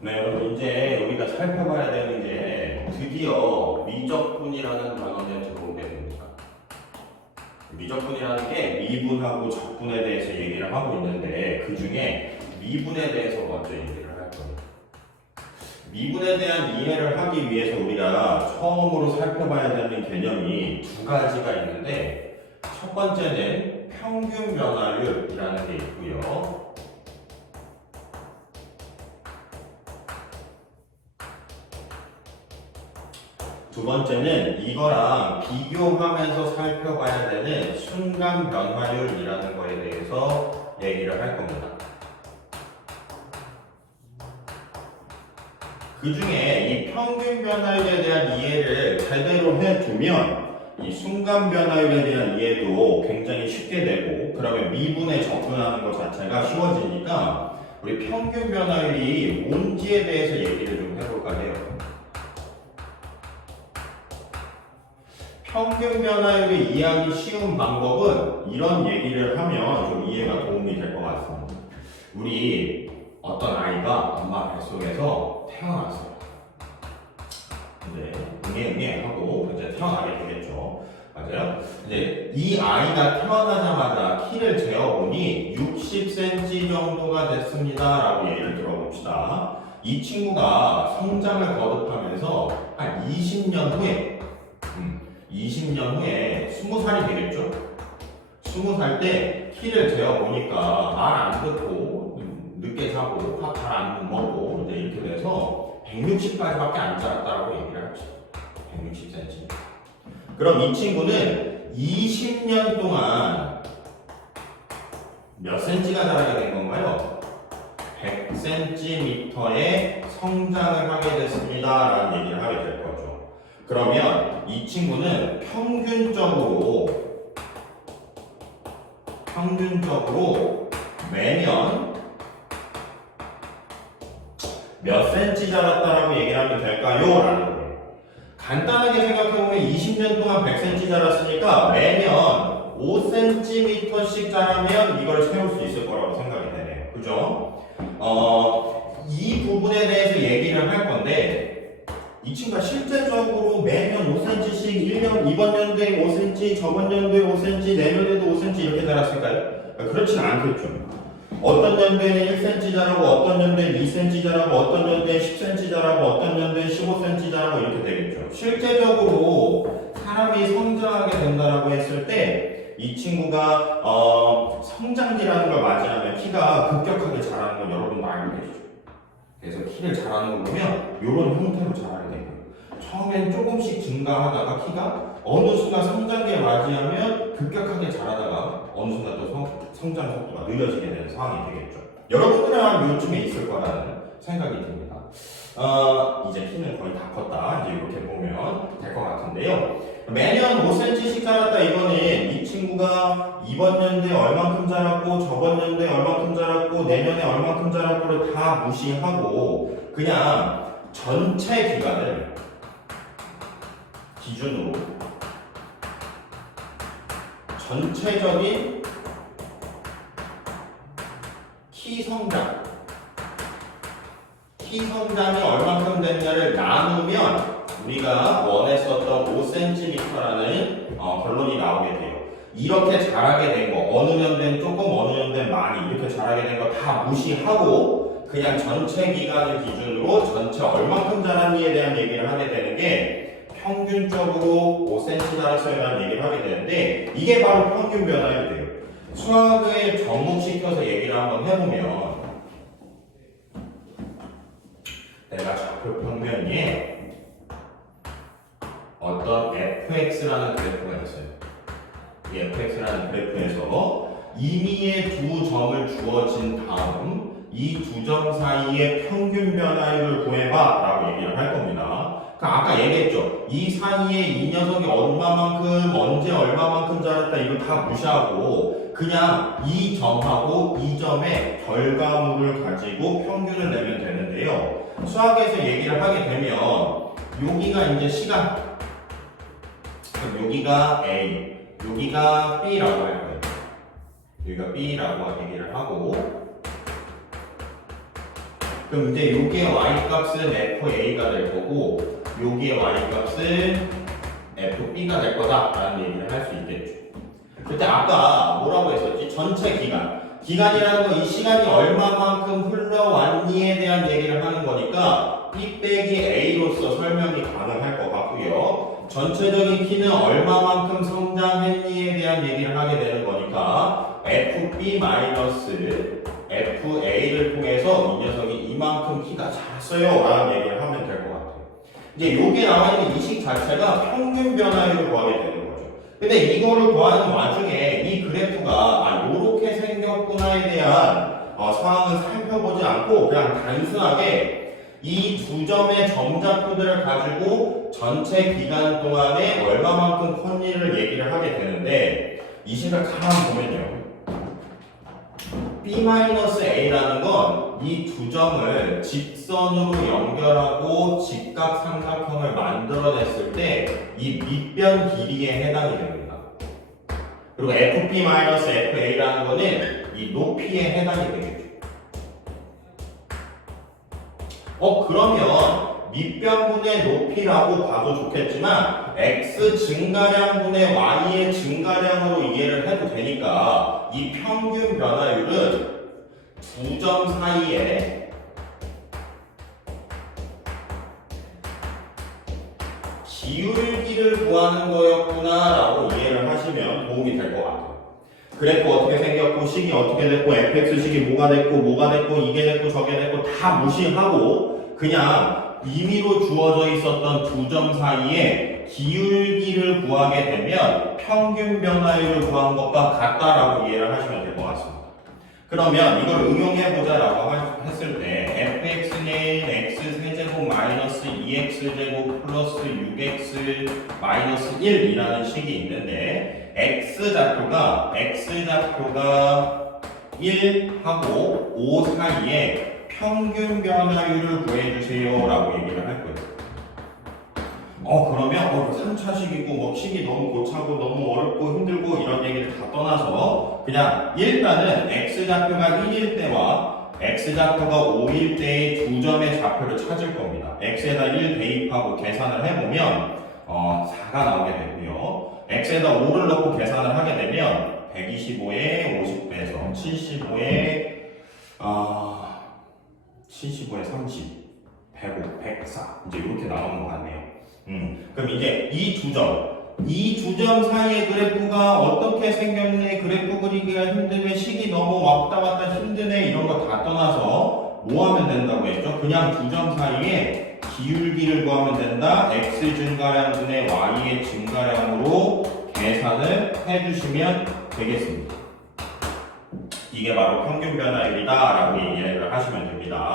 네, 여러분 이제 우리가 살펴봐야 되는 게 드디어 미적분이라는 단원에 들어오게 됩니다. 미적분이라는 게 미분하고 적분에 대해서 얘기를 하고 있는데 그 중에 미분에 대해서 먼저 얘기를 할 거예요. 미분에 대한 이해를 하기 위해서 우리가 처음으로 살펴봐야 되는 개념이 두 가지가 있는데 첫 번째는 평균 변화율이라는 게 있고요. 두 번째는 이거랑 비교하면서 살펴봐야 되는 순간 변화율이라는 거에 대해서 얘기를 할 겁니다. 그 중에 이 평균 변화율에 대한 이해를 제대로 해두면 이 순간 변화율에 대한 이해도 굉장히 쉽게 되고 그러면 미분에 접근하는 것 자체가 쉬워지니까 우리 평균 변화율이 뭔지에 대해서 얘기를 좀 해볼까 해요. 평균 변화율을 이해하기 쉬운 방법은 이런 얘기를 하면 좀 이해가 도움이 될 것 같습니다. 우리 어떤 아이가 엄마 뱃속에서 태어났어요. 이제 응애 하고 이제 태어나게 되겠죠. 맞아요? 이제 이 아이가 태어나자마자 키를 재어보니 60cm 정도가 됐습니다. 라고 예를 들어봅시다. 이 친구가 성장을 거듭하면서 한 20년 후에 20살이 되겠죠? 20살 때 키를 재어보니까 말 안 듣고 늦게 자고 밥 잘 안 먹고 이제 이렇게 돼서 160까지밖에 안 자랐다고 얘기를 하죠. 160cm. 그럼 이 친구는 20년 동안 몇 cm가 자라게 된 건가요? 100cm의 성장을 하게 됐습니다. 라는 얘기를 하게 될 거죠. 그러면 이 친구는 평균적으로 매년 몇 cm 자랐다라고 얘기를 하면 될까요? 라는 거예요. 간단하게 생각해보면 20년 동안 100cm 자랐으니까 매년 5cm씩 자라면 이걸 채울 수 있을 거라고 생각이 되네요. 그죠? 이 부분에 대해서 얘기를 할 건데 이 친구가 실제적으로 매년 5cm씩 1년, 이번 연도에 5cm, 저번 연도에 5cm, 내년에도 5cm 이렇게 자랐을까요? 그렇진 않겠죠. 어떤 연도에는 1cm 자라고, 어떤 연도에는 2cm 자라고, 어떤 연도에는 10cm 자라고, 어떤 연도에는 15cm 자라고 이렇게 되겠죠. 실제적으로 사람이 성장하게 된다라고 했을 때 이 친구가 성장기라는 걸 맞이하면 키가 급격하게 자라는 건 여러분도 알고 계시죠. 그래서 키를 자라는 걸 보면 이런 형태로 자라게 되고요. 처음엔 조금씩 증가하다가 키가 어느 순간 성장기에 맞이하면 급격하게 자라다가 어느 순간 또 성장 속도가 느려지게 되는 상황이 되겠죠. 여러분들은 한 요쯤에 있을 거라는 생각이 듭니다. 이제 키는 거의 다 컸다. 이제 이렇게 보면 될 것 같은데요. 매년 5cm씩 자랐다. 이거는 이 친구가 이번 연도에 얼만큼 자랐고 저번 연도에 얼만큼 자랐고 내년에 얼만큼 자랐고를 다 무시하고 그냥 전체 기간을 기준으로 전체적인 키 성장이 얼만큼 됐냐를 나누면 우리가 원했었던 5cm라는 결론이 나오게 돼요. 이렇게 자라게 된 거, 어느 년도엔 조금, 어느 년도엔 많이 이렇게 자라게 된 거 다 무시하고 그냥 전체 기간을 기준으로 전체 얼만큼 자랐니에 대한 얘기를 하게 되는 게 평균적으로 5cm 자랐어요라는 얘기를 하게 되는데 이게 바로 평균 변화율이 돼요. 수학을 접목시켜서 얘기를 한번 해보면 내가 좌표 평면에 어떤 fx라는 그래프가 있어요. 이 fx라는 그래프에서 임의의 두 점을 주어진 다음 이 두 점 사이의 평균 변화율을 구해봐 라고 얘기를 할 겁니다. 그러니까 아까 얘기했죠. 이 사이에 이 녀석이 얼마만큼 언제 얼마만큼 자랐다 이걸 다 무시하고 그냥 이 점하고 이 점의 결과물을 가지고 평균을 내면 되는데요. 수학에서 얘기를 하게 되면 여기가 이제 시간, 여기가 A, 여기가 B라고 할 거예요. 여기가 B라고 얘기를 하고 그럼 이제 여기에 y 값은 fa가 될 거고 여기에 y 값은 fb가 될 거다라는 얘기를 할 수 있겠죠. 그때 아까 뭐라고 했었지? 전체 기간이라는 건 이 시간이 얼마만큼 흘러왔니에 대한 얘기를 하는 거니까 B 빼기 A로서 설명이 가능할 것 같고요. 전체적인 키는 얼마만큼 성장했니에 대한 얘기를 하게 되는 거니까 FB 마이너스 FA를 통해서 이 녀석이 이만큼 키가 작았어요 라는 얘기를 하면 될 것 같아요. 이제 여기에 나와 있는 이 식 자체가 평균 변화율을 구하게 되는 거죠. 근데 이거를 구하는 와중에 이 그래프가 요렇게 생겼구나에 대한 상황을 살펴보지 않고 그냥 단순하게 이 두 점의 점좌표들을 가지고 전체 기간 동안에 얼마만큼 컸니를 얘기를 하게 되는데 이 식을 가만 보면요. B-A라는 건 이 두 점을 직선으로 연결하고 직각삼각형을 만들어냈을 때 이 밑변 길이에 해당이 됩니다. 그리고 FB-FA라는 거는 이 높이에 해당이 되겠죠. 그러면 밑변분의 높이라고 봐도 좋겠지만 x 증가량분의 y의 증가량으로 이해를 해도 되니까 이 평균 변화율은 두 점 사이에 기울기를 구하는 거였구나 라고 이해를 하시면 도움이 될 것 같아요. 그래프 어떻게 생겼고 식이 어떻게 됐고 fx식이 뭐가 됐고 이게 됐고 저게 됐고 다 무시하고 그냥 임의로 주어져 있었던 두 점 사이에 기울기를 구하게 되면 평균 변화율을 구한 것과 같다라고 이해를 하시면 될 것 같습니다. 그러면 이걸 응용해보자라고 했을 때 fx는 x세제곱 마이너스 2x제곱 플러스 6x 마이너스 1이라는 식이 있는데 x좌표가 1하고 5 사이에 평균 변화율을 구해주세요 라고 얘기를 할 거예요. 그러면 3차식이고 식이 너무 고차고 너무 어렵고 힘들고 이런 얘기를 다 떠나서 그냥 일단은 x좌표가 1일 때와 x좌표가 5일 때의 두 점의 좌표를 찾을 겁니다. x에다 1 대입하고 계산을 해보면 4가 나오게 되고요. x에다 5를 넣고 계산을 하게 되면 125에 50 빼서 75에 30, 105, 104 이제 이렇게 나오는 거 같네요. 그럼 이제 이 두 점 사이의 그래프가 어떻게 생겼네, 그래프 그리기가 힘드네, 식이 너무 왔다 갔다 힘드네 이런 거 다 떠나서 뭐 하면 된다고 했죠? 그냥 두 점 사이에 기울기를 구하면 된다. x 증가량분의 y의 증가량으로 계산을 해주시면 되겠습니다. 이게 바로 평균 변화율이다 라고 얘기를 하시면 됩니다.